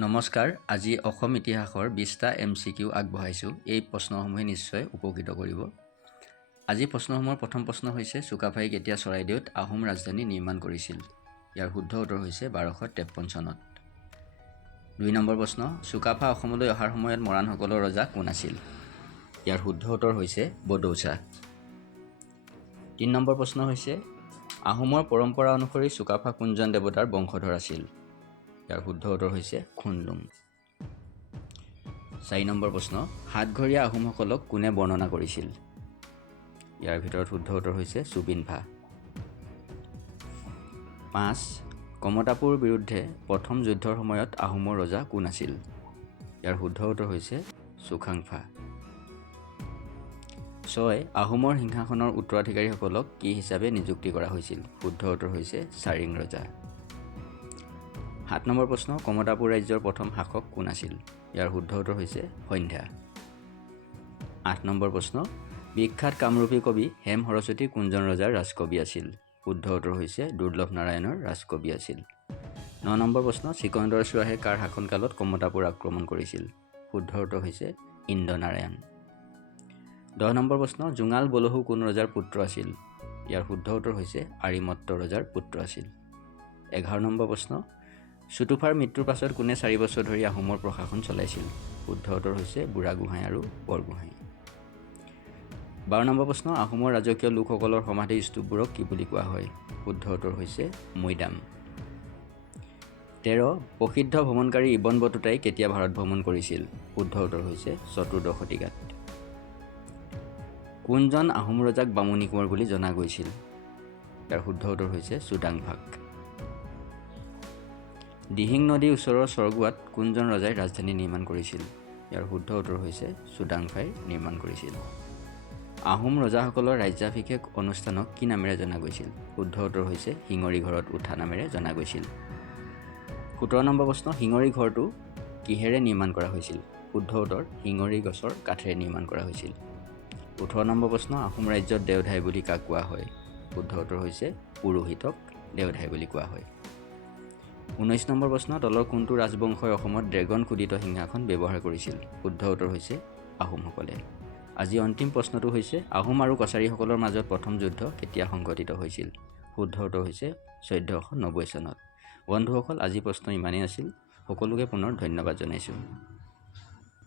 নমস্কাৰ আজি অসম ইতিহাসৰ 20টা MCQ আগবঢ়াইছো এই প্ৰশ্নসমূহে নিশ্চয় উপকৃত কৰিব আজি প্ৰশ্নসমূহৰ প্ৰথম প্ৰশ্ন হৈছে চুকাফাই কেতিয়া চৰাইদেউত আহোম ৰাজধানী নিৰ্মাণ কৰিছিল ইয়াৰ শুদ্ধ উত্তৰ হৈছে 1253 চনত 2 নম্বৰ প্ৰশ্ন চুকাফা অসমলৈ অহাৰ সময়ত মৰাণসকলৰ ৰজা কোন আছিল ইয়াৰ শুদ্ধ উত্তৰ হৈছে বডৌচা 3 নম্বৰ প্ৰশ্ন হৈছে আহোমৰ পৰম্পৰা অনুসৰি চুকাফা কোনজন দেৱতাৰ বংশধৰ আছিল ইয়াৰ শুদ্ধ উত্তৰ হৈছে খুনলুং 4 নম্বৰ প্ৰশ্ন হাতঘৰীয়া আহোমসকলক কোনে বৰ্ণনা কৰিছিল ইয়াৰ ভিতৰত শুদ্ধ উত্তৰ হৈছে সুবিনভা 5 কমতাপুৰ বিৰুদ্ধে প্ৰথম যুদ্ধৰ সময়ত আহোমৰ ৰজা কোন আছিল ইয়াৰ শুদ্ধ উত্তৰ হৈছে চুখাংফা 6 আহোমৰ সিংহাসনৰ উত্তৰাধিকাৰীসকলক কি হিচাপে নিযুক্তি কৰা হৈছিল শুদ্ধ উত্তৰ হৈছে চাৰিং ৰজা 7 নম্বৰ প্ৰশ্ন কমতাপুৰ ৰাজ্যৰ প্ৰথম শাসক কোন আছিল ইয়াৰ শুদ্ধ উত্তৰ হৈছে সন্ধ্যা 8 নম্বৰ প্ৰশ্ন বিখ্যাত কামৰূপী কবি হেম সৰস্বতী কোনজন ৰজাৰ ৰাজকবি আছিল শুদ্ধ উত্তৰ হৈছে দুৰ্লভ নাৰায়ণৰ ৰাজকবি আছিল 9 নম্বৰ প্ৰশ্ন চিকন্দৰ চুৱাহে কাৰ শাসনকালত কমতাপুৰ আক্ৰমণ কৰিছিল শুদ্ধ উত্তৰ হৈছে ইন্দ্ৰনাৰায়ণ 10 নম্বৰ প্ৰশ্ন জুঙাল বলহু কোন ৰজাৰ পুত্ৰ আছিল ইয়াৰ শুদ্ধ উত্তৰ হৈছে আৰিমত্ত ৰজাৰ পুত্ৰ আছিল 11 নম্বৰ প্ৰশ্ন চুতুফাৰ মৃত্যুৰ পাছত কোনে 4 বছৰ ধৰি আহোমৰ প্ৰশাসন চলাইছিল শুদ্ধ উত্তৰ হৈছে বুঢ়াগোহাঁই আৰু বৰগোহাঁই 12 নম্বৰ প্ৰশ্ন আহোমৰ ৰাজকীয় লোকসকলৰ সমাধি স্তূপবোৰক কি বুলি কোৱা হয় শুদ্ধ উত্তৰ হৈছে মৈদাম 13 প্ৰসিদ্ধ ভ্ৰমণকাৰী ইবন বটুতাই কেতিয়া ভাৰত ভ্ৰমণ কৰিছিল শুদ্ধ উত্তৰ হৈছে 14 শতিকাত কোনজন আহোম ৰজাক বামুণী কোঁৱৰ বুলি জনা গৈছিল ইয়াৰ শুদ্ধ উত্তৰ হৈছে চুডাংফাক দিহিং নদীৰ ওচৰৰ চৰগুৱাত কোনজন ৰজাই ৰাজধানী নিৰ্মাণ কৰিছিল ইয়াৰ শুদ্ধ উত্তৰ হৈছে চুডাংফাই নিৰ্মাণ কৰিছিল আহোম ৰজাসকলৰ ৰাজ্যাভিষেক অনুষ্ঠানক কি নামেৰে জনা গৈছিল শুদ্ধ উত্তৰ হৈছে হিঙৰি ঘৰত উঠা নামেৰে জনা গৈছিল 17 নম্বৰ প্ৰশ্ন হিঙৰি ঘৰটো কিহেৰে নিৰ্মাণ কৰা হৈছিল শুদ্ধ উত্তৰ হিঙৰি গছৰ কাঠেৰে নিৰ্মাণ কৰা হৈছিল 18 নম্বৰ প্ৰশ্ন আহোম ৰাজ্যত দেওধাই বুলি কাক কোৱা হয় শুদ্ধ উত্তৰ হৈছে পুৰোহিতক দেওধাই বুলি কোৱা হয় 19 নম্বৰ প্ৰশ্ন তলৰ কোনটো ৰাজবংশই অসমত ড্ৰেগন খোদিত সিংহাসন ব্যৱহাৰ কৰিছিল শুদ্ধ উত্তৰ হৈছে আহোমসকলে আজি অন্তিম প্ৰশ্নটো হৈছে আহোম আৰু কছাৰীসকলৰ মাজত প্ৰথম যুদ্ধ কেতিয়া সংঘটিত হৈছিল শুদ্ধ উত্তৰ হৈছে 1490 চনত বন্ধুসকল আজি প্ৰশ্ন ইমানেই আছিল সকলোকে পুনৰ ধন্যবাদ জনাইছোঁ